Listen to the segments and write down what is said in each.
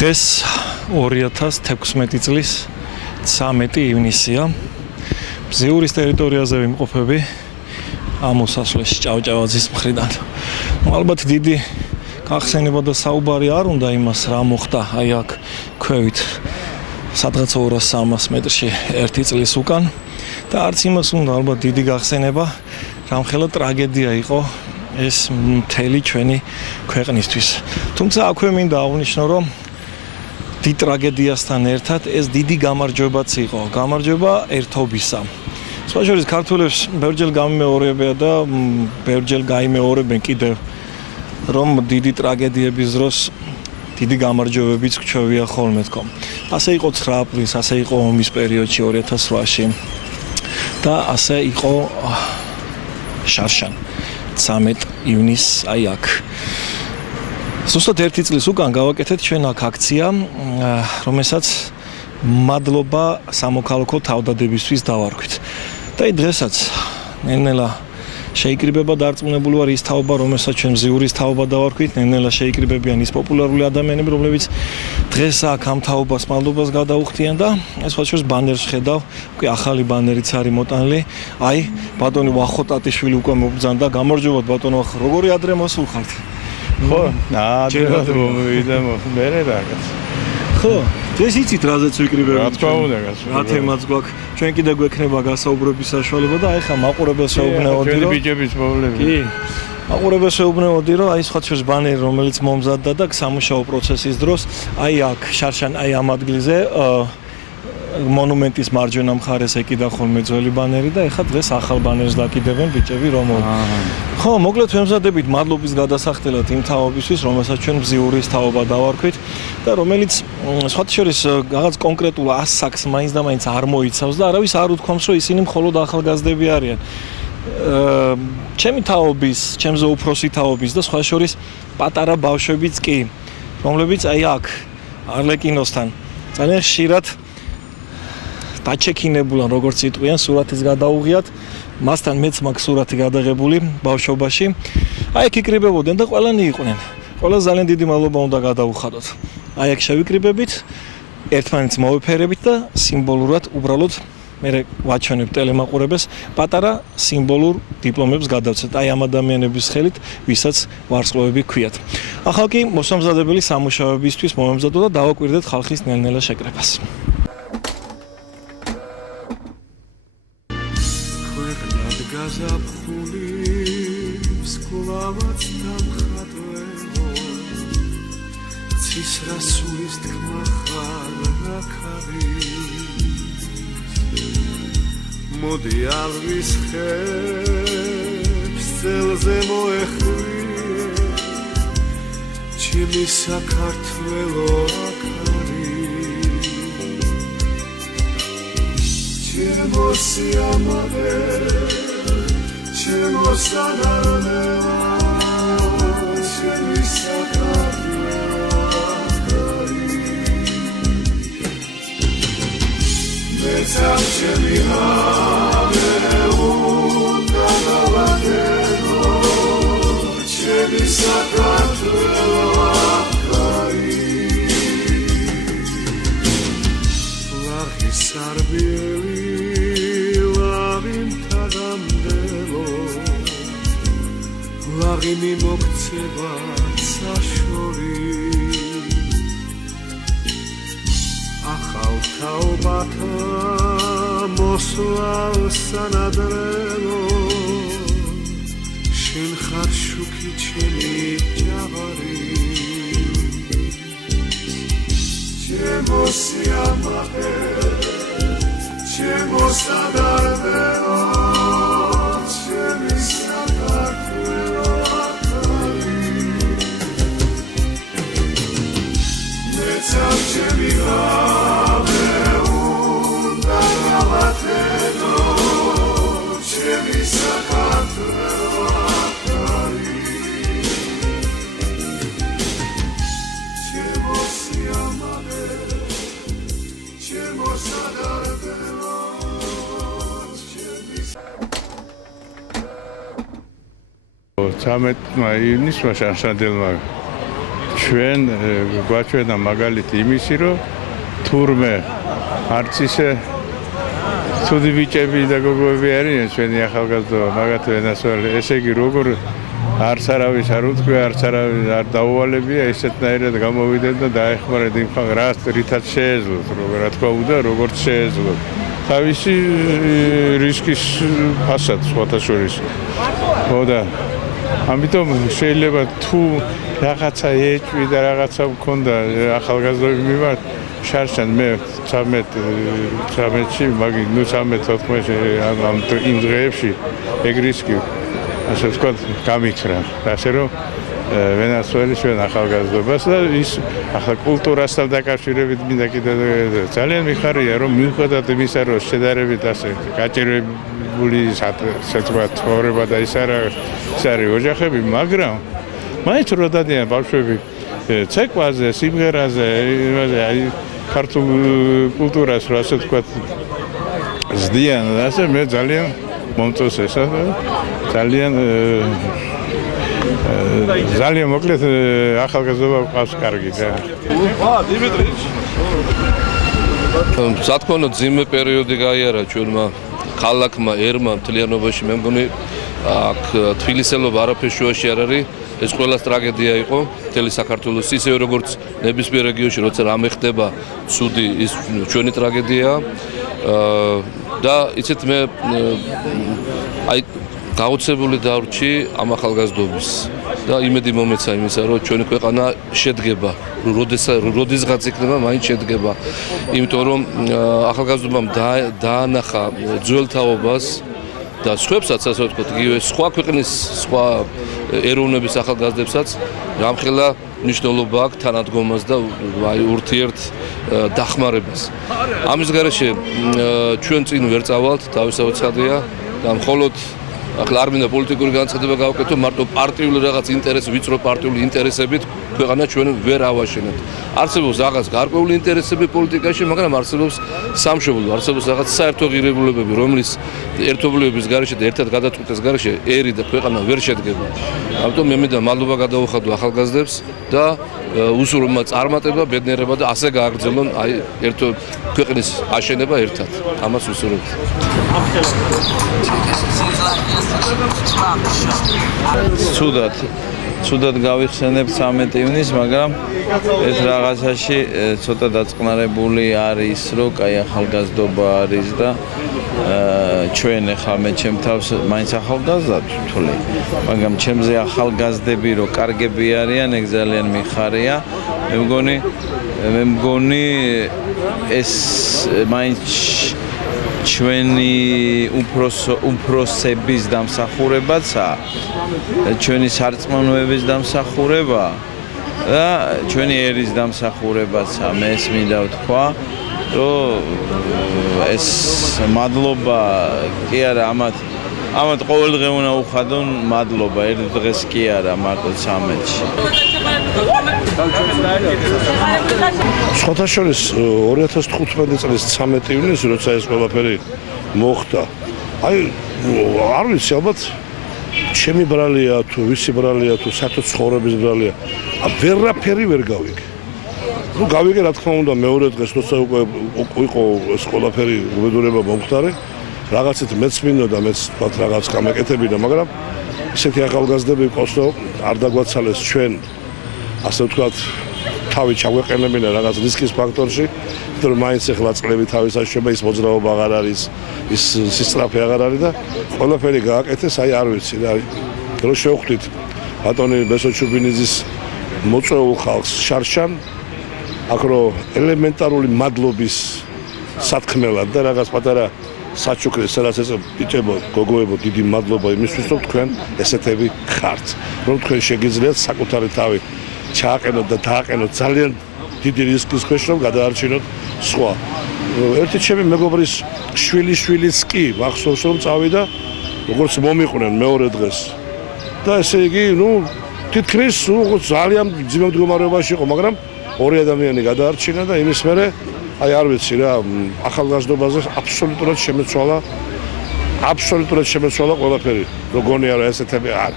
დღეს 2016 წლის 13 ივნისია. ბზიურის ტერიტორიაზე ვიმყოფები ამოსასვლელში ჭავჭავაძის მხრიდან. ალბათ დიდი გახსენება და საუბარი არ უნდა იმას რა მოხდა აი აქ ქვევით სადღაც 200-300 მეტრში ერთი წლის უკან და არც იმას უნდა ალბათ დიდი გახსენება რამხელა ტრაგედია იყო ეს მთელი ჩვენი ქვეყნისთვის. თუმცა აქვე მინდა აღვნიშნო რომ დიდ ტრაგედიასთან ერთად ეს დიდი გამარჯვებაც იყო, გამარჯვება ერთობისა. სხვა შორის ქართველებს ბევრჯერ გამიმეორებია და ბევრჯერ გაიმეორებენ კიდევ რომ დიდი ტრაგედიების დროს დიდი გამარჯვებებიც გვჩვევია ხოლმე თქო. ასე იყო 9 აპრილს, ასე იყო ომის პერიოდში 2008-ში და ასე იყო შარშან 13 ივნისს აი აქ. ზუსტად ერთი წლის უკან გავაკეთეთ ჩვენ აქ აქცია, რომელსაც მადლობა სამოქალაქო თავდადებისთვის დავარქვით. და აი დღესაც ნელ-ნელა შეიკრიბება დარწმუნებული ვარ ის თაობა, რომელსაც ჩვენ ბზიურის თაობა დავარქვით, ნელ-ნელა შეიკრიბებიან ის პოპულარული ადამიანები, რომლებიც დღეს აქ ამ თაობას მადლობას გადაუხდიან და ეს სხვა შორის ბანერს ხედავ, უკვე ახალი ბანერიც არის მოტანილი. აი ბატონი ვახო ტატიშვილი უკვე მობრძანდა, გამარჯობათ ბატონო, როგორი ადრე მოსულხართ? ხო, ნაადრევად მომივიდა მერე რაღაც. ხო, ეს იცით რაზეც ვიკრიბებით. რა თქმა უნდა, გასულ. რა თემაც გვაქვს. ჩვენ კიდე გვექნება გასაუბრების საშუალება და აი ხა მაყურებელს შეუბნეოდი რომ ბიჭების პრობლემა. კი. მაყურებელს შეუბნეოდი რომ აი სხვა შორის ბანერი რომელიც მომზადდა და სამუშაო პროცესის დროს აი აქ შარშან აი ამ ადგილზე მონუმენტის მარჯვენა მხარეს ეკიდა ხოლმე ძველი ბანერი და ეხლა დღეს ახალ ბანერს დაკიდებენ ბიჭები რომ ხო მოკლედ ვემზადებით მადლობის გადასახდელად იმ თაობისთვის რომელსაც ჩვენ ბზიურის თაობა დავარქვით და რომელიც სხვა შორის რაღაც კონკრეტულ ასაკს მაინც და მაინც არ მოიცავს და არავის არ უთქვამს რომ ისინი მხოლოდ ახალგაზრდები არიან ჩემი თაობის ჩემზე უფროსი თაობის და სხვა შორის პატარა ბავშვებიც კი რომლებიც აი აქ არლეკინოსთან ძალიან ხშირად დაჩექინებულან როგორც იტყვიან სურათის გადაუღიათ მასთან მეც მაქვს სურათი გადაღებული ბავშვობაში აი აქ იკრიბებოდნენ და ყველანი იყვნენ ყველა ძალიან დიდი მადლობა უნდა გადაუხადოთ აი აქ შევიკრიბებით ერთმანეთს მოვეფერებით და სიმბოლურად უბრალოდ მე ვაჩვენებ ტელემაყურებელს პატარა სიმბოლურ დიპლომებს გადავცეთ აი ამ ადამიანების ხელით ვისაც ვარსკვლავები ქვიათ ახლა კი მოსამზადებელი სამუშაოებისთვის მომემზადო და დავაკვირდეთ ხალხის ნელ-ნელა შეკრებას გაზაფხულის გულავაც დამხატველო ცისრასულის თქმა ხალხარის მოდი ალვის ხებს წელზე მოეხვიე ჩემი საქართველო აქ არის ჩემო სიამოვნე ჩემო საგარეო ჩემი საქართველო მეცამ ჩემი ჰამე უნდა გავაკეთო ჩემი საქართველო ლაღი სარბიელი ლაღი მიმოქცევა საშორის ახალ თაობათა მოსვლალ სანადრელო შენ ხარ შუქი ჩემი ჯავარი ჩემო სიამაყე ჩემო სადარბელო ჩემი საქართველო მეცამ ჩემი ჰამე უნდა გავაკეთო ჩემი საქართველო ჩემო სიამაყე ჩემო სადარბელო ჩემი 13 ივნისმა შარშანელმა ჩვენ გვაჩვენა მაგალითი იმისი, რომ თურმე არც ისე ცუდი ბიჭები და გოგოები არიან ჩვენი ახალგაზრდობა, მაგათო ენასწავლე. ესე იგი, როგორ არც არავის არ უთქვია, არც არავის არ დაუვალებია, ესეთნაირად გამოვიდნენ და დაეხმარეთ იმ რას რითაც შეეძლოთ, რა თქმა უნდა, როგორც შეეძლოთ. თავისი რისკის ფასად სხვათა შორის. და ამიტომ შეიძლება თუ რაღაცა ეჭვი და რაღაცა მქონდა ახალგაზრდობის მიმართ, შარშან მე 13-ში, მაგ 13-14-ში ამ იმ დღეებში ეგ რისკი ასე ვთქვათ გამიქრა. ასე რომ ვენასწავლე ჩვენ ახალგაზრდობას და ის ახლა კულტურასთან დაკავშირებით მინდა კიდევ ძალიან მიხარია რომ მიუხედავად იმისა რომ შედარებით ასე გაჭირვებული საერთოდ ცხოვრება და ის არის ოჯახები, მაგრამ მაინც რო დადიან ბავშვები ცეკვაზე, სიმღერაზე, აი ქართულ კულტურას რო ასე ვთქვათ ზდიან და ასე მე ძალიან მომწონს ეს ძალიან მოკლედ ახალგაზრდობა ყავს კარგი და სათქონო ძიმე პერიოდი გაიარა ჩვენმა ქალაქმა ერმა მთლიანობაში მე მგონი აქ თბილისელობა არაფერ შუაში არ არის ეს ყველას ტრაგედია იყო მთელი საქართველოს ისე როგორც ნებისმიერ რეგიონში როცა რამე ხდება ცუდი ის ჩვენი ტრაგედია და იცით მე აი გაუცებული დავრჩი ამ ახალგაზრდობის და იმედი მომეცა იმისა რომ ჩვენი ქვეყანა შედგება როდესღაც იქნება მაინც შედგება იმიტომ რომ ახალგაზრდობამ დაანახა ძველ თაობას და სხვებსაც ასე ვთქვათ იგივე სხვა ქვეყნის სხვა ეროვნების ახალგაზრდებსაც გამხელა მნიშვნელობა აქვს თანადგომას და აი ურთიერთ დახმარებას ამის გარეშე ჩვენ წინ ვერ წავალთ თავისთავად ხადია და მხოლოდ ახლა არ მინდა პოლიტიკური განცხადება გავაკეთო მარტო პარტიული რაღაც ინტერესი ვიწრო პარტიული ინტერესებით ქვეყანა ჩვენ ვერ ავაშენებთ არსებობს რაღაც გარკვეული ინტერესები პოლიტიკაში მაგრამ არსებობს სამშობლო არსებობს რაღაც საერთო ღირებულებები რომლის ერთობლიობის გარეშე და ერთად გადაწყვეტის გარეშე ერი და ქვეყანა ვერ შედგება ამიტომ მე მინდა მადლობა გადავუხადო ახალგაზრდებს და უსურვო წარმატება ბედნიერება და ასე გააგრძელონ აი ერთო ქვეყნის აშენება ერთად ამას ვუსურვებ ცუდად გავიხსენებ 13 ივნისს, მაგრამ ეს რაღაცაში ცოტა დაწყნარებული არის, რომ კაი ახალგაზრდობა არის და ჩვენ ახლა მე ჩემ თავს მაინც ახალგაზრდად ვთვლი, მაგრამ ჩემზე ახალგაზრდები რომ კარგები არიან, ეგ ძალიან მიხარია. მე მგონი ეს მაინც ჩვენი უფროსების დამსახურებაცაა, ჩვენი სარწმუნოების დამსახურება და ჩვენი ერის დამსახურებაცაა. მე ეს მინდა ვთქვა, რომ ეს მადლობა კი არა ამათ ყოველდღე უნდა უხადონ მადლობა, ერთ დღეს კი არა მარტო 13-ში. სხვათა შორის 2015 წლის 13 ივნისი, როცა ეს ყველაფერი მოხდა, აი არ ვიცი ალბათ ჩემი ბრალია თუ ვისი ბრალია თუ საერთოდ ცხოვრების ბრალია, ვერაფერი ვერ გავიგე. ნუ გავიგე რა თქმა უნდა მეორე დღეს როცა უკვე იყო ეს ყველაფერი უბედურება მომხდარი, რაღაცით მეც მინდოდა მეც თქვათ რაღაც გამეკეთებინა, მაგრამ ისეთი ახალგაზრდები ყავს რომ არ დაგვაცალეს ჩვენ ასე ვთქვათ თავი ჩაგვეყენებინა რაღაც რისკის ფაქტორში, იმიტომ რომ მაინც ახლა წლები თავის აშუება ის მოძრაობა აღარ არის, ის სისწრაფე აღარ არის და ყველაფერი გააკეთეს, აი არ ვიცი რა რო შევხვდით ბატონი ბესოჩუბინიძის მოწვეულ ხალხს შარშან, აქ რო ელემენტარული მადლობის სათქმელად და რაღაც პატარა საჩუქრეს სადაც ეს ბიჭებო, გოგოებო, დიდი მადლობა იმისთვის რომ თქვენ ესეთები ხართ, რომ თქვენ შეგიძლიათ საკუთარი თავი ჩააყენოთ და დააყენოთ ძალიან დიდი რისკის ქვეშ რომ გადაარჩინოთ სხვა. ერთი ჩემი მეგობრის შვილიშვილიც კი მახსოვს რომ წავიდა როგორც მომიყვნენ მეორე დღეს. და ესე იგი, თითქმის ძალიან ძიმე მდგომარეობაში იყო, მაგრამ ორი ადამიანი გადაარჩინა და იმის მერე აი არ ვიცი რა, ახალგაზრდობაზე აბსოლუტურად შემეცვალა ყველაფერი. როგორია რა ესეთები არ.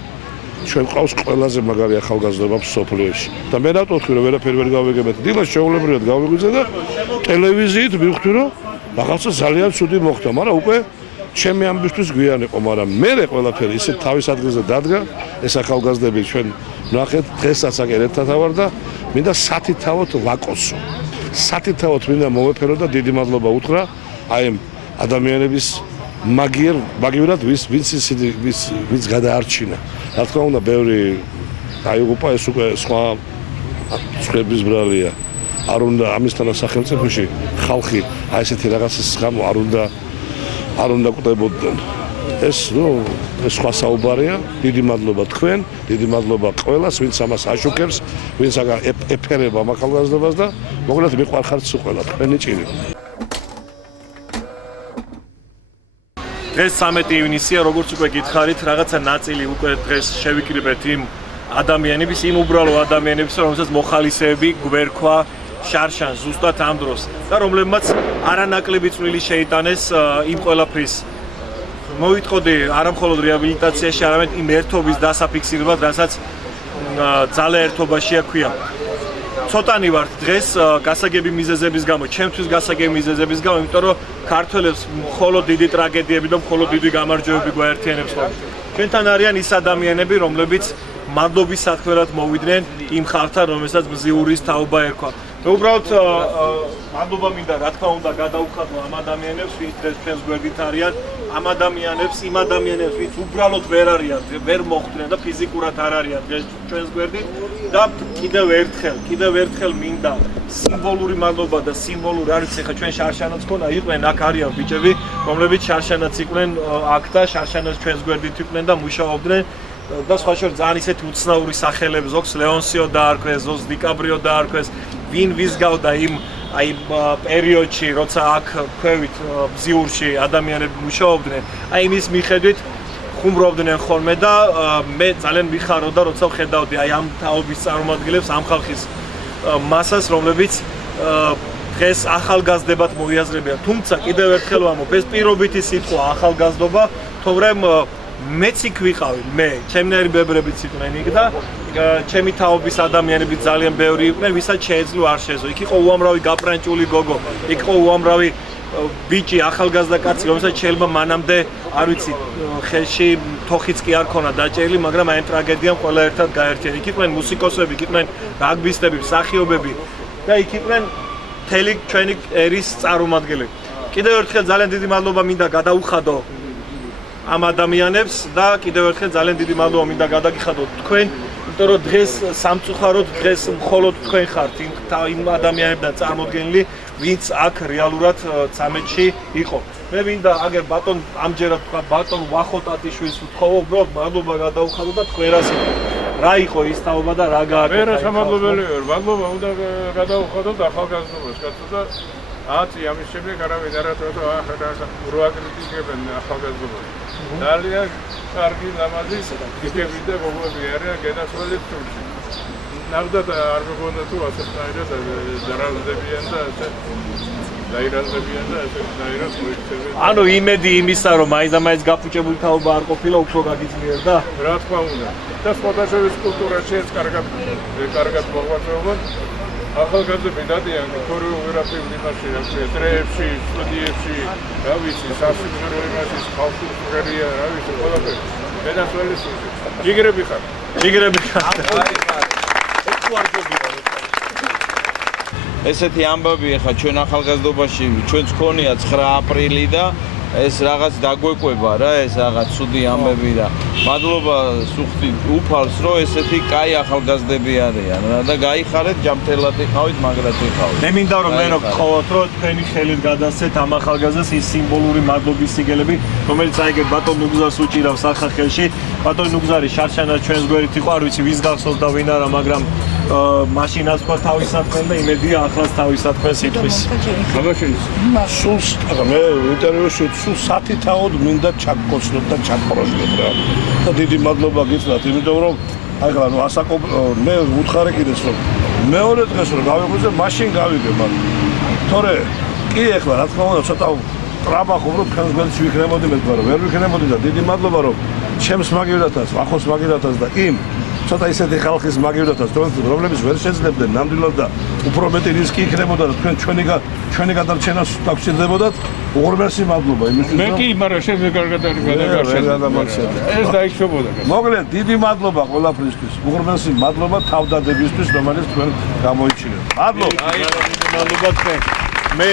ჩვენ ყავს ყველაზე მაგარი ახალგაზრდობა მსოფლიოში. და მე რატო ვთქვი რომ ვერაფერი ვერ გავიგებთ. დილას შეუულებრივად გავიღვიძე და ტელევიზიით მივხვდი რომ რაღაცა ძალიან ცუდი მოხდა, მაგრამ უკვე ჩემი ამბისთვის გვიან იყო, მაგრამ მე ყველაფერი ისე თავის ადგილზე დადგა, ეს ახალგაზრდები ჩვენ ნახეთ, დღესაც აქ ერთად ავარ და მინდა სათითაოდ ვაკოცო. სათითაოდ მინდა მოვეფერო და დიდი მადლობა უთხრა აი ამ ადამიანების მაგივრად ვინც გადაარჩინა. რა თქმა უნდა, ბევრი აიღუპა, ეს უკვე სხვა ცხრების ბრალია. არ უნდა ამისთანა სახელმწიფოში ხალხი აი ესეთი რაღაცის გამო არ უნდა კვდებოდნენ. ეს სხვა საუბარია. დიდი მადლობა თქვენ, დიდი მადლობა ყველას, ვინც ამას აშუქებს, ვინც ეფერება ამ ახალგაზრდობას და მოგლათ მიყვარხართ სულ ყველა თქვენი ჭირი. დღეს 13 ივნისია, როგორც უკვე გითხარით, რაღაცა ნაწილი უკვე დღეს შევიკრიბეთ იმ ადამიანების, იმ უბრალო ადამიანების, რომელსაც მოხალისეები გვერქვა შარშან ზუსტად ამ დროს და რომლებმაც არანაკლები წვლილი შეიტანეს იმ ყველაფრის მოვიტყოდი არა მხოლოდ რეაბილიტაციაში, არამედ იმ ერთობის დასაფიქსირებლად, რასაც ძალა ერთობაშია ქვია. ცოტანი ვართ დღეს გასაგები მიზეზების გამო, ჩემთვის გასაგები მიზეზების გამო, იმიტომ რომ ქართველებს მხოლოდ დიდი ტრაგედიები და მხოლოდ დიდი გამარჯვებები გვაერთიანებს ხოლმე. ჩვენთან არიან ის ადამიანები, რომლებიც მადლობის სათქმელად მოვიდნენ იმ ხალხთან, რომელსაც მზიურის თაობა ერქვა. მე უბრალოდ მადლობა მინდა, რა თქმა უნდა, გადაუხადო ამ ადამიანებს, ვინც დღეს ჩვენს გვერდით არიან, ამ ადამიანებს, იმ ადამიანებს, ვინც უბრალოდ ვერ არიან, ვერ მოხვდნენ და ფიზიკურად არ არიან დღეს ჩვენს გვერდით და კიდევ ერთხელ მინდა სიმბოლური მადლობა და სიმბოლური არის ხა ჩვენ შარშანაც ქონა იყვნენ, აქ არიან ბიჭები, რომლებიც შარშანაც იყვნენ აქ და შარშანაც ჩვენს გვერდით იყვნენ და მუშაობდნენ და სხვა შორის ძალიან ისეთი უცნაური სახელები, ზოგს ლეონსიო დაარქვეს, ზოგს დიკაბრიო დაარქვეს, ვინ ვის გავდა იმ პერიოდში, როცა აქ ქვევით ბზიურში ადამიანები მუშაობდნენ, აი იმის მიხედვით ხუმრობდნენ ხოლმე და მე ძალიან მიხარობდა, როცა ვხედავდი აი ამ თაობის წარმომადგენლებს, ამ ხალხის მასას, რომლებიც დღეს ახალგაზრდებად მოიაზრებიან. თუმცა კიდევ ერთხელ ვამბობ, ეს პირობითი სიტყვა ახალგაზრდობა, თორემ მეც იქ ვიყავი, ჩემნაირი ბებრებიც იყვნენ იქ და ჩემი თაობის ადამიანები ძალიან ბევრი იყვნენ, ვისაც შეეძლო არ შეეძლო. იქ იყო უამრავი გაპრანჭული გოგო, იქ იყო უამრავი ბიჭი, ახალგაზრდა კაცი, რომელსაც შეიძლება მანამდე, არ ვიცი, ხელში თოხიც კი არ ქონა დაჭერილი, მაგრამ აი ამ ტრაგედიამ ყველა ერთად გაერთიანა. იქ იყვნენ მუსიკოსები, იქ იყვნენ რაგბისტები, მსახიობები და იქ იყვნენ მთელი ჩვენი ერის წარმომადგენლები. კიდევ ერთხელ ძალიან დიდი მადლობა მინდა გადაუხადო ამ ადამიანებს და კიდევ ერთხელ ძალიან დიდი მადლობა მინდა გადაგიხადოთ თქვენ, იმიტომ რომ დღეს სამწუხაროდ დღეს მხოლოდ თქვენ ხართ იმ ადამიანებთან წარმოდგენილი, ვინც აქ რეალურად 13-ში იყო. მე მინდა აგერ ბატონ ამჯერად თქვა ბატონ ვახო ტატიშვილს ვთხოვო, უბრალოდ მადლობა გადაუხადო და თქვენ რასი რა იყო ის თაობა და რა გააკეთა. მე რა სამადლობელი ვარ, მადლობა უნდა გადაუხადოთ ახალგაზრდობას, კაცო და ამის შემდეგ არავინ არ ატყდა ახლა კრიტიკებენ ახალგაზრდობას. ძალიან კარგი ლამაზი იქები და გოგოები არიან გადასვლელი თურქი. ნახდათ არ მეგონა თუ ასეთნაირად დარალდებიან და ასე დაირალდებიან და ასე დაირალ პროექტები. ანუ იმედი იმისა, რომ მაინც გაფუჭებული თაობა არ ყოფილა, უფრო გაგიძლიერდა. რა თქმა უნდა. და სხვადასხვა კულტურაში ეს კარგად მოღვაწეობენ. ახალგაზრდები დადიან ქორეოგრაფიულ იმაში, რა ქვია, დრეებში, სტუდიებში, რა ვიცი, სასულიერო იმაში, ხალხური პრემია, რა ვიცი, ყველაფერი. გადასვლელი სული. ჯიგრები ხარ. ესეთი ამბავი ახლა ჩვენ ახალგაზრდობაში ჩვენც ქონია 9 აპრილი და ეს რაღაც დაგვეკვება რა, ეს რაღაც ცუდი ამბები და მადლობა სუხთი უფალს, რომ ესეთი კაი ახალგაზრდები არიან რა და გაიხარეთ, ჯამთელად იყავით, მაგრად იყავით. მე მინდა რომ მე გთხოვოთ, რომ თქვენი ხელით გადასცეთ ამ ახალგაზრდას ის სიმბოლური მადლობის სიგელები, რომელიც აიგეთ ბატონ ნუგზარს უჭირავს ახალ ხელში. ბატონ ნუგზარი შარშანაც ჩვენს გვერდით იყო, არ ვიცი ვის გახსოვს და ვინ არა, მაგრამ მაშინაც თქვა თავისათქმენ და იმედია ახლაც თავისათქმენს იტყვის. სულს, მე ინტერვიუში სულ სათითაოდ მინდა ჩაგკოცნოთ და ჩაგპროჟდოთ რა. და დიდი მადლობა გითხრათ, იმიტომ რომ ახლა მე უთხარი კიდეს რომ მეორე დღეს რომ გავიღვიძე, მაშინ გავიგე, მაგრამ თორე კი ახლა რა თქმა უნდა ცოტა ტრაბახობ რომ თქვენს გვერდში ვიქნებოდი, მე თქვა რომ ვერ ვიქნებოდი და დიდი მადლობა რომ ჩემს მაგივრათას, ახოს მაგივრათას და იმ ცოტა ისეთი ხალხის მაგივრათას, რომლებიც ვერ შეძლებდნენ ნამდვილად და უფრო მეტი რისკი იქნებოდა და თქვენ ჩვენი გადარჩენას დაგჭირდებოდათ. უღრმესი მადლობა იმისთვის. მე კი, მაგრამ შემდეგ არ გადაგარჩენია. ეს დაიშვებოდა. მოკლედ, დიდი მადლობა ყველაფრისთვის. უღრმესი მადლობა თავდადებისთვის, რომელიც თქვენ გამოიჩინეთ. მადლობა. მადლობა თქვენ. მე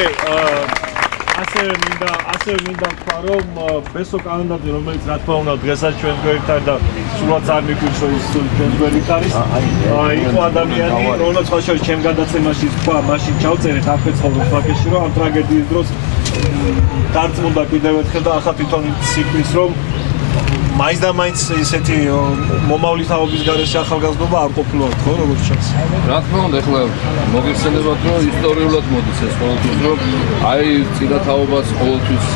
ასევე მინდა ვთქვა, რომ ბესო კანონაძე, რომელიც რა თქმა უნდა დღესაც ჩვენ გვერდით და სულაც არ მიგვიჩვენს რომ ის ჩვენ გვერდით არის. იყო ადამიანი, რომელიც ხაშორი ჩემ გადაცემაში თქვა, მაშინ ჩავწერეთ აფეცხოვრო ფაქეში, რომ ამ ტრაგედიის დროს დარწმუნდა კიდევ ერთხელ და ახლა თვითონ სიკვდილს რომ მაინც და მაინც ისეთი მომავლის თაობის გარეშე ახალგაზრდობა არ ყოფილა ხო როგორც ჩანს. რა თქმა უნდა, ახლა მოგიხსენებათ, რომ ისტორიულად მოდის ეს ყოველთვის, რომ აი წინა თაობას ყოველთვის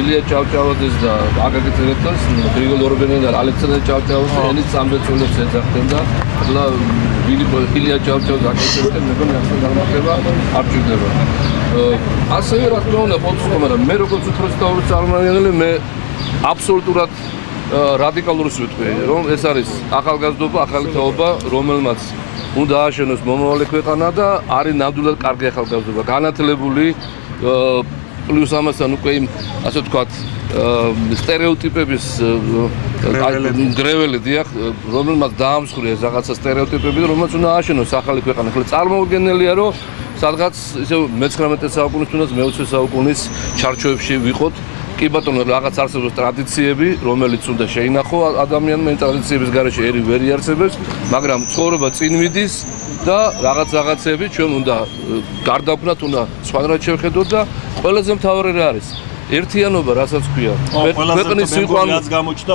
ილია ჭავჭავაძეს და აკაკი წერეთელს, გრიგოლ ორბელიანი და ალექსანდრე ჭავჭავაძე ენის სამბეწოლებს ეძახდნენ და ახლა ილია ჭავჭავაძე აკაკი წერეთელი მეგონი ახლა გამარჯვება არ ჭირდება. ასევე რა თქმა უნდა, პოლიტიკა, მაგრამ მე როგორც უფროსი თაობის წარმომადგენელი მე აბსოლუტურად რადიკალურს ვიტყვი, რომ ეს არის ახალგაზრდობა, ახალი თაობა, რომელმაც უნდა ააშენოს მომავალი ქვეყანა და არის ნამდვილად კარგი ახალგაზრდობა, განათლებული პლუს ამასთან უკვე იმ ასე ვთქვათ სტერეოტიპების დრეველი დიახ, რომელმაც დაამსხვრია ეს რაღაცა სტერეოტიპები, რომელმაც უნდა ააშენოს ახალი ქვეყანა. ახლა წარმოუდგენელია, რომ სადღაც ისე მე-19 საუკუნის თუნდაც მე-20 საუკუნის ჩარჩოებში ვიყოთ. კი ბატონო, რაღაც არსებობს ტრადიციები, რომელიც უნდა შეინახო ადამიანმა, იმ ტრადიციების გარეშე ერი ვერ იარსებებს, მაგრამ ცხოვრება წინ მიდის და რაღაცები ჩვენ უნდა გარდაქმნათ, უნდა სხვანაირად შევხედოთ და ყველაზე მთავარი რა არის? ერთიანობა, რასაც ქვია.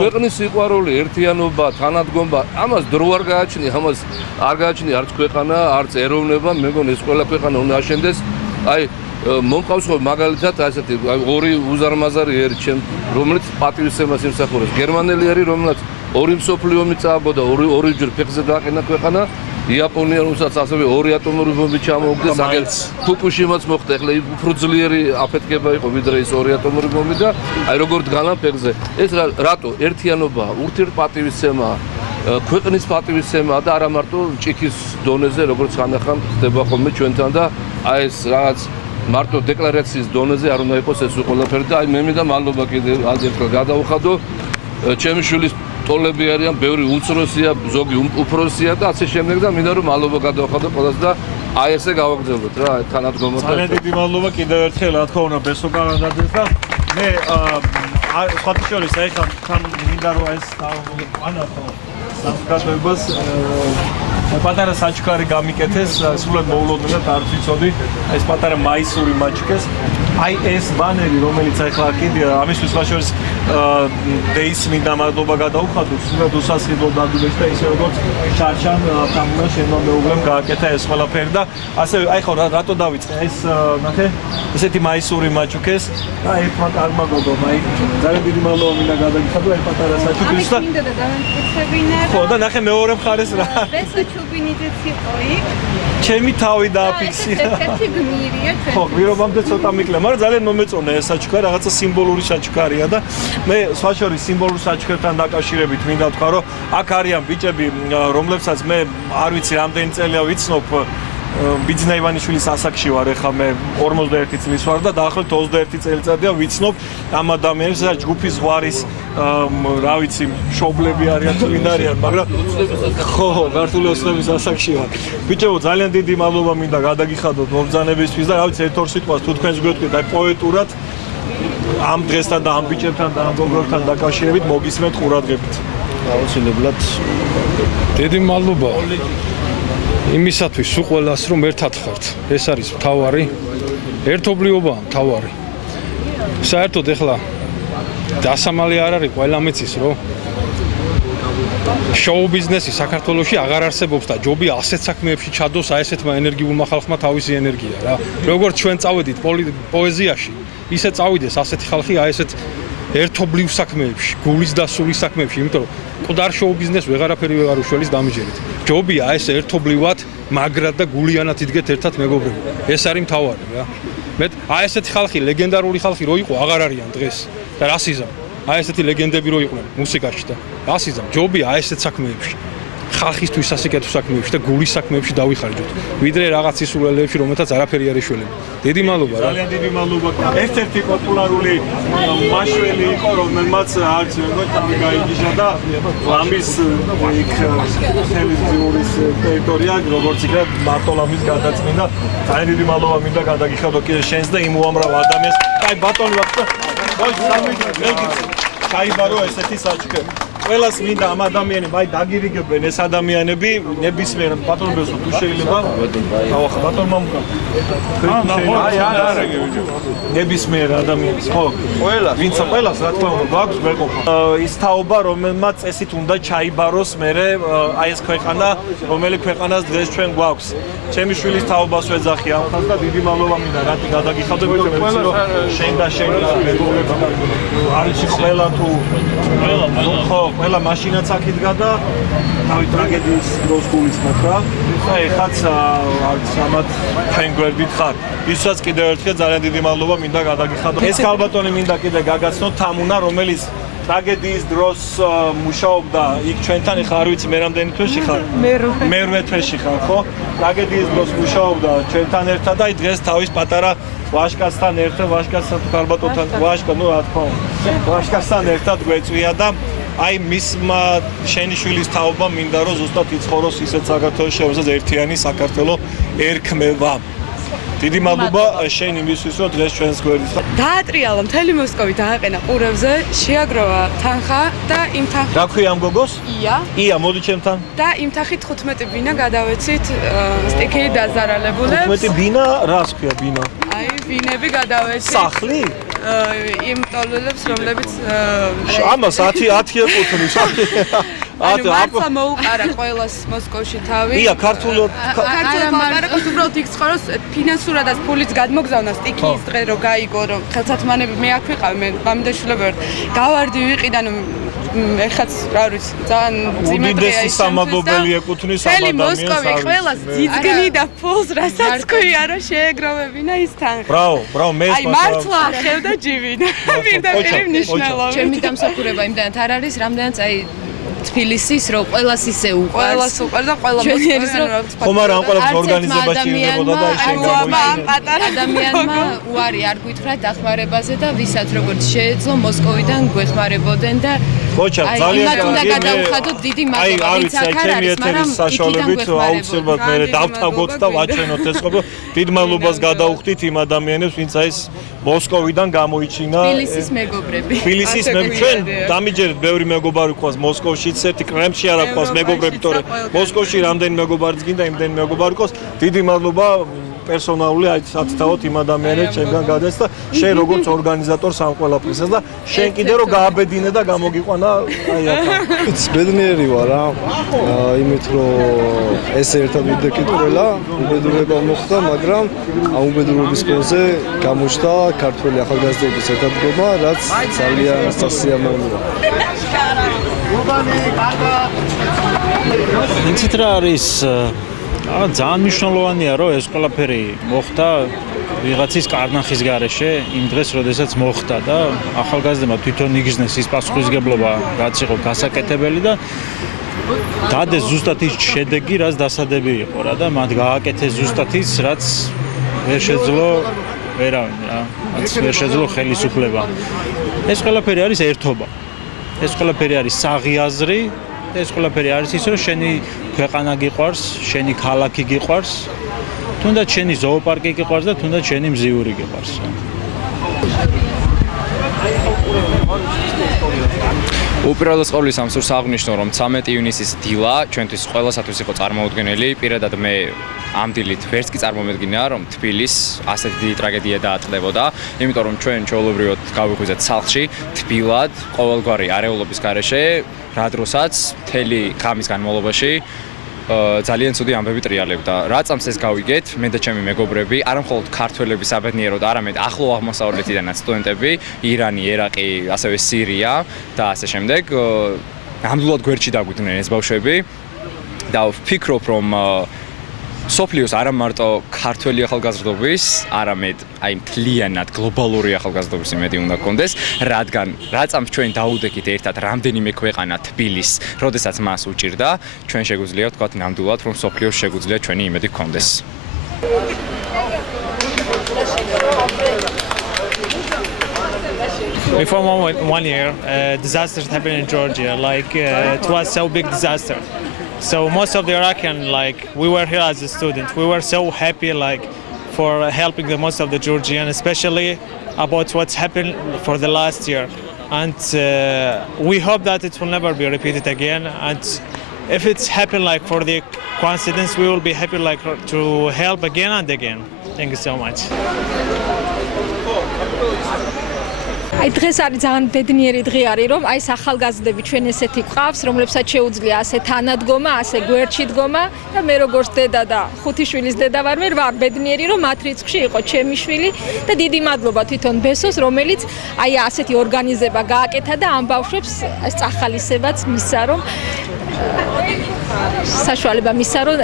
ქვეყნის სიყვარული, ერთიანობა, თანადგომა, ამას დრო არ გააჩნია, ამას არ გააჩნია არც ქვეყანა, არც ეროვნება, მე მგონი ეს ყველა ქვეყანა უნდა აშენდეს. აი მომყავს ხო მაგალითად ასეთი ორი უზარმაზარი ერი ჩემ რომელიც პატივისცემას იმსახურებს. გერმანელი ერი რომელსაც ორი მსოფლიო ომი წააგო და ორიჯერ ფეხზე დააყენა ქვეყანა. იაპონია რომელსაც ასევე ორი ატომური ბომბი ჩამოუგდეს, აგერ ფუკუშიმაც მოხდა. ახლა უფრო ძლიერი აფეთქება იყო ვიდრე ის ორი ატომური ბომბი და აი როგორ დგანა ფეხზე. ეს რატო? ერთიანობა, ურთიერთპატივისცემა, ქვეყნის პატივისცემა და არა მარტო ჭიქის დონეზე, როგორც ხანდახან ხდება ხოლმე ჩვენთან და აი ეს რაღაც მარტო დეკლარაციის დონეზე არ უნდა იყოს ეს ყველაფერი და აი მე მინდა მადლობა კიდევ ერთხელ გადავუხადო. ჩემი შვილის ტოლები არიან, ბევრი უცროსია, ზოგი უფროსია და ასე შემდეგ და მინდა რომ მადლობა გადავუხადო ყველას და აი ესე გავაგრძელოთ რა თანადგომად. ძალიან დიდი მადლობა კიდევ ერთხელ რა თქმა უნდა ბესო კანონაძეს და მე სხვათა შორის ეხლა თან მინდა რომ ეს ანახო სამკაცებას პატარა საჩქარი გამიკეთეს, სულად მოულოდნელად არ ვიცოდი, ეს პატარა მაისური მაჩქეს. აი ეს ბანერი, რომელიც ახლა კიდე ამისთვის ხაშორის დეის მინდა მადლობა გადაუხადო, სულად უსასყიდო დაგულეს და ისე როგორც ჩარჩან თამუნა შენმა მეუღლემ გააკეთა ეს ყველაფერი და ასევე აი ხო რატო დავიწყე ეს ნახე ესეთი მაისური მაჩქეს და ერთმანეთ არ მაგოდო, აი ძალიან დიდი მადლობა მინდა გადაგიხადო აი პატარა საჩქრის და მინდა და დავემტკიცებინა ხო და ნახე მეორე მხარეს რა ბინიდეც იყო იქ. ჩემი თავი დააფიქსირა. ესეთი გმირია ჩვენ. ხო, გმირობამდე ცოტა მიკლე, მაგრამ ძალიან მომეწონა ეს საჩქარი, რაღაცა სიმბოლური საჩქარია და მე სხვა შორის სიმბოლურ საჩქართან დაკავშირებით მინდა ვთქვა, რომ აქ არიან ბიჭები, რომლებსაც მე არ ვიცი რამდენი წელია ვიცნობ. ბიძინა ივანიშვილის ასაკში ვარ, ეხლა მე 41 წლის ვარ და დაახლოებით 21 წელიწადია ვიცნობ ამ ადამიანებს, სადაც ჯგუფის ზღვარის რა ვიცი, მშობლები არიან თუ ვინ არიან, მაგრამ ხო, ქართული ოცნების ასაკში ვარ. ბიჭებო, ძალიან დიდი მადლობა მინდა გადაგიხადოთ მობრძანებისთვის და რა ვიცი, ერთ-ორ სიტყვას თუ თქვენს გვეტყვით, აი პოეტურად ამ დღესთან და ამ ბიჭებთან და ამ გოგოებთან დაკავშირებით მოგისმენთ ყურადღებით. აუცილებლად დიდი მადლობა იმისათვის სულ ყველას რომ ერთად ხართ. ეს არის მთავარი ერთობლიობა, მთავარი. საერთოდ ეხლა დასამალი არ არის, ყველა მეცის რომ შოუ ბიზნესი საქართველოში აღარ არსებობს და ჯობი ასეთ საქმეებში ჩადოს აი ესეთმა ენერგიულმა ხალხმა თავისი ენერგია რა. როგორც ჩვენ წავედით პოეზიაში, ისე წავიდეს ასეთი ხალხი აი ესეთ ერთობლივ საქმეებში, გულის დასული საქმეებში, იმიტომ რომ მკვდარ შოუ ბიზნესს ვეღარაფერი ვეღარ უშველის დამიჯერით. ჯობია ეს ერთობლივად, მაგრად და გულიანად იდგეთ ერთად მეგობრებო. ეს არის მთავარი რა. მე აი ესეთი ხალხი, ლეგენდარული ხალხი რო იყო, აღარ არიან დღეს. და რას იზამ? აი ესეთი ლეგენდები რო იყვნენ მუსიკაში და გასიზამ ჯობია აი ესეთ საქმეებში ხალხისთვის სასიკეთო საქმეებში და გულის საქმეებში დავიხარჯოთ ვიდრე რაღაც ისულელებში რომელთაც არაფერი არ ეშველება დიდი მადლობა რა ძალიან დიდი მადლობა ერთ-ერთი პოპულარული მაშველი იყო რომელმაც არც როგორ თავი გაიგიჟა და ლამის იქ ტელევიზიის ტერიტორია როგორც იქნა მარტოლამის გადაწმინდა ძალიან დიდი მადლობა მინდა გადაგიხადო კიდე შენს და იმ უამრავ ადამიანს აი ბატონი ვახტო ჩაიბარო ესეთი საჩქე ყველას მინდა ამ ადამიანებს აი დაგირიგებენ ეს ადამიანები ნებისმიერ ბატონებს თუ შეიძლება დავახ ბატონმა ნებისმიერ ადამიანს ხო ყველას რა თქმა უნდა გვაქვს გვეყოფა ის თაობა რომელმაც წესით უნდა ჩაიბაროს მერე აი ეს ქვეყანა რომელი ქვეყანას დღეს ჩვენ გვაქვს ჩემი შვილის თაობას ვეძახი ამ ხალხს და დიდი მადლობა მინდა რატი გადაგიხადო მეტყვი რომ შენ და შენ მეგობრებო არის ყველა თუ ხო ყველა მაშინაც აქ იდგა და თავი ტრაგედიის დროს გულისხმობ რა და ეხაც სამად ჩვენ გვერდით ხარ ისაც კიდევ ერთხელ ძალიან დიდი მადლობა მინდა გადაგიხადო ეს ქალბატონი მინდა კიდე გაგაცნო თამუნა რომელიც ტრაგედიის დროს მუშაობდა იქ ჩვენთან ეხლა არ ვიცი მე რამდენი თვეში ხარ მერვე თვეში ხარ ხო ტრაგედიის დროს მუშაობდა ჩვენთან ერთად და დღეს თავის პატარა ვაშკაცთან ერთად ვაშკაცთან თუ ქალბატონთან ვაშკა ნუ რა თქმა უნდა ვაშკაცთან ერთად გვეწვია და აი მისმა შენი შვილის თაობა მინდა რომ ზუსტად იცხოვროს ისეთ საქართველოში რომელსაც ერთიანი საქართველო ერქმევა დიდი მადლობა შენ იმისთვის რომ დღეს ჩვენს გვერდით დაატრიალა მთელი მოსკოვი დააყენა ყურებზე შეაგროვა თანხა და იმ თანხით რა ქვია ამ გოგოს ია მოდი ჩემთან და იმ თანხით 15 ბინა გადავეცით სტიქი დაზარალებულებს 15 ბინა რას ქვია ბინა აი ბინები გადავეცით სახლი იმ ტოლველებს რომლებიც ამას 10 ეკუთვნის ანუ მარცა მოუყარა ყველას მოსკოვში თავი ია ქართულად უბრალოდ იქ ცხოვრობს ფინანსურადაც ფულიც გადმოგზავნა სტიქიის დღე რო გაიგო რომ ხელსათმანები მე აქ ვიყავ მე მამდაშვილები ვარ გავარდი ვიყიდან ეხაც რა ვიცი ძალიან ძიმეტრია ის სამაგობელი ეკუთვნის ამ ადამიანს მოსკოვი ყველას ძიძგნიდა ფულს რასაც ქვია რომ შეეგროვებინა ის თანხა ბრავო მე აი მართლა ახევდა ჯივინა პირდაპირ მნიშვნელობით ჩემი დამსახურება იმდანაც არ არის რამდენიც აი თბილისის რო ყველას ისე უყვარს და ყველა მოსკოვის ხომ არა ამ ყველაფერს ორგანიზება შეიძლება და შენ გამოიჩინე ადამიანმა უარი არ გვითხრა დახმარებაზე და ვისაც როგორც შეეძლო მოსკოვიდან გვეხმარებოდნენ და ხოჩა ძალიან უნდა გადავხადოთ დიდი მადლობა ვინც აქ არის მაგრამ საშუალებით აუცილებლად მე დავთაგოთ და ვაჩვენოთ ეს ყოფილი დიდ მადლობას გადავხდით იმ ადამიანებს ვინც აი მოსკოვიდან გამოიჩინა თბილისის მეგობრები თბილისის ჩვენ დამიჯერეთ ბევრი მეგობარი ყავს მოსკოვშიც ერთი კრემში არა ყავს მეგობრები თორე მოსკოვში რამდენი მეგობარიც გინდა იმდენი მეგობარი ყავს დიდი მადლობა პერსონალური აი სათაოთ იმ ადამიანებს ჩემგან გადაეც და შენ როგორც ორგანიზატორს ამ ყველაფრისა და შენ კიდე რომ გააბედინე და გამოგიყვანა აი აქ იცი ბედნიერი ვარ რა იმით რომ ეს ერთად ვიდექით ყველა უბედურება მოხდა მაგრამ ამ უბედურების ფონზე გამოჩნდა ქართველი ახალგაზრდების ერთადგომა რაც ძალიან სასიამოვნოა იცით რა არის ძალიან მნიშვნელოვანია რომ ეს ყველაფერი მოხდა ვიღაცის კარნახის გარეშე იმ დღეს როდესაც მოხდა და ახალგაზრდებმა თვითონ იგრძნეს ის პასუხისგებლობა რაც იყო გასაკეთებელი და დადეს ზუსტად ის შედეგი რაც დასადები იყო რა და მათ გააკეთეს ზუსტად ის რაც ვერ შეძლო ვერავინ რა რაც ვერ შეძლო ხელისუფლება ეს ყველაფერი არის ერთობა ეს ყველაფერი არის საღიაზრი ეს ყველაფერი არის ის რომ შენი ქვეყანა გიყვარს, შენი ქალაქი გიყვარს, თუნდაც შენი ზოოპარკი გიყვარს და თუნდაც შენი მზიური გიყვარს. უპირველეს ყოვლისა მსურს აღნიშნო რომ 13 ივნისის დილა ჩვენთვის ყველასათვის იყო წარმოუდგენელი. პირადად მე ამ დილით ვერც კი წარმომედგინა რომ თბილის ასეთი დიდი ტრაგედია დაატყდებოდა, იმიტომ რომ ჩვენ ჩვეულებრივად გავიღვიძეთ სახლში თბილად ყოველგვარი არეულობის გარეშე, რა დროსაც მთელი ღამის განმავლობაში ძალიან ცუდი ამბები ტრიალებდა. რა წამს ეს გავიგეთ, მე და ჩემი მეგობრები, არა მხოლოდ ქართველები საბედნიეროდ, არამედ ახლო აღმოსავლეთიდანაც სტუდენტები, ირანი, ერაყი, ასევე სირია და ასე შემდეგ. ნამდვილად გვერდში დაგვიდნენ ეს ბავშვები და ვფიქრობ, რომ სოფლიოს არა მარტო ქართველი ახალგაზრდობის, არამედ აი მთლიანად გლობალური ახალგაზრდობის იმედი უნდა გქონდეს, რადგან რაწამს ჩვენ დაუდექით ერთად რამდენიმე ქვეყანა თბილისს, როდესაც მას უჭირდა, ჩვენ შეგვიძლია ვთქვათ ნამდვილად, რომ სოფლიოს შეგვიძლია ჩვენი იმედი გქონდეს. Before 1 year, disasters happened in Georgia. It was so big disaster. So most of the Iraqi, we were here as a student. We were so happy, for helping the most of the Georgian, especially about what's happened for the last year. And we hope that it will never be repeated again. And if it's happened for the coincidence, we will be happy to help again and again. Thank you so much. აი დღეს არის ძალიან ბედნიერი დღე არის რომ აი ახალგაზრდები ჩვენ ესეთი გვყავს რომლებსაც შეუძლია ასე თანადგომა, ასე გვერდში დგომა და მე როგორც დედა და 5 შვილის დედა ვარ ბედნიერი რომ მათ რიცხვში იყო ჩემი შვილი და დიდი მადლობა თვითონ ბესოს რომელიც აი ასეთი ორგანიზება გააკეთა და ამ ბავშვებს ეს წახალისებაც მისცა რომ საშუალება მისცა რომ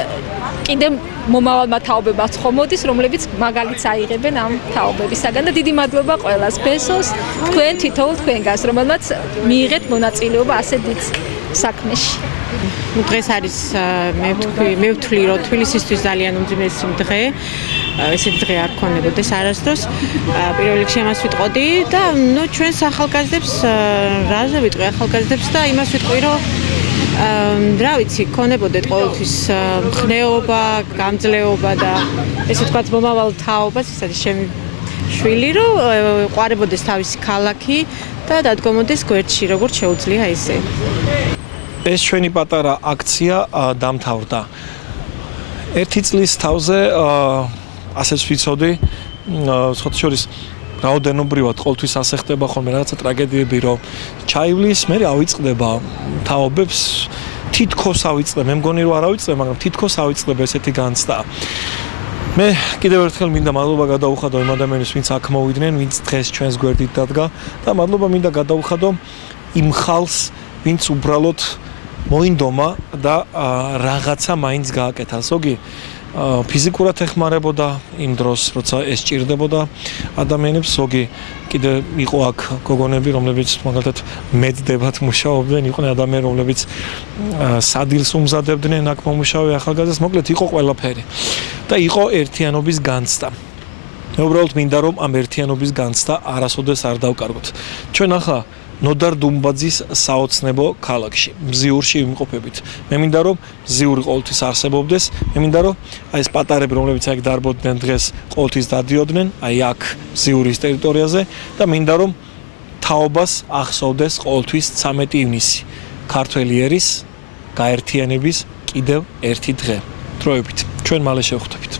კიდე მომავალმა თაობებაც ხომოდის, რომლებიც მაგალითს აიღებენ ამ თაობებისაგან და დიდი მადლობა ყველას ბესოს, თქვენ თითოეულ თქვენგანს, რომელმაც მიიღეთ მონაწილეობა ასე დიდ საქმეში. დღეს არის მე ვთვლი რომ თბილისისთვის ძალიან უმძიმესი დღე. ესეთი დღე არ ქონებოდეს არასდროს. პირველ რიგში ამას ვიტყოდი და ჩვენს ახალგაზრდებს რაზე ვიტყვი ახალგაზრდებს და იმას ვიტყვი რომ რა ვიცი, ქონებოდეთ ყოველთვის მხნეობა, გამძლეობა და ესე ვთქვათ მომავალ თაობას, ეს არის ჩემი შვილი, რომ ყვარებოდეს თავისი ქალაქი და დადგომოდეს გვერდში, როგორც შეუძლია ესე. ეს ჩვენი პატარა აქცია დამთავრდა. ერთი წლის თავზე ასეც ვიცოდი, სხვათა შორის რაოდენობრივად ყოველთვის ასე ხდება ხოლმე რაღაცა ტრაგედიები, რომ ჩაივლის, მე ავიწყდება თაობებს, თითქოს ავიწყდება, მე მგონი რომ არ ავიწყდება, მაგრამ თითქოს ავიწყდება ესეთი განცდა. მე კიდევ ერთხელ მინდა მადლობა გადაუხადო იმ ადამიანებს, ვინც აქ მოვიდნენ, ვინც დღეს ჩვენს გვერდით დადგა და მადლობა მინდა გადაუხადო იმ ხალხს, ვინც უბრალოდ მოინდომა და რაღაცა მაინც გააკეთა. ზოგი ფიზიკურად ეხმარებოდა იმ დროს, როცა ეს ჭირდებოდა ადამიანებს, ზოგი კიდე იყო აქ გოგონები, რომლებიც მაგალითად მეძდებათ მუშაობდნენ, იყვნენ ადამიანები, რომლებიც სადილს უმზადებდნენ აქ მომუშავე ახალგაზრდას, მოკლედ იყო ყველაფერი. და იყო ერთიანობის განცდა. მე უბრალოდ მინდა რომ ამ ერთიანობის განცდა არასოდეს არ დავკარგოთ. ჩვენ ახლა ნოდარ დუმბაძის საოცნებო ქალაქში, მზიურში ვიმყოფებით. მე მინდა რომ მზიური ყოველთვის არსებობდეს, მე მინდა რომ აი ეს პატარები, რომლებიც აქ დარბოდნენ დღეს, ყოველთვის დადიოდნენ, აი აქ მზიურის ტერიტორიაზე და მინდა რომ თაობას ახსოვდეს ყოველთვის 13 ივნისი, ქართველი ერის გაერთიანების კიდევ ერთი დღე. დროებით, ჩვენ მალე შევხვდებით.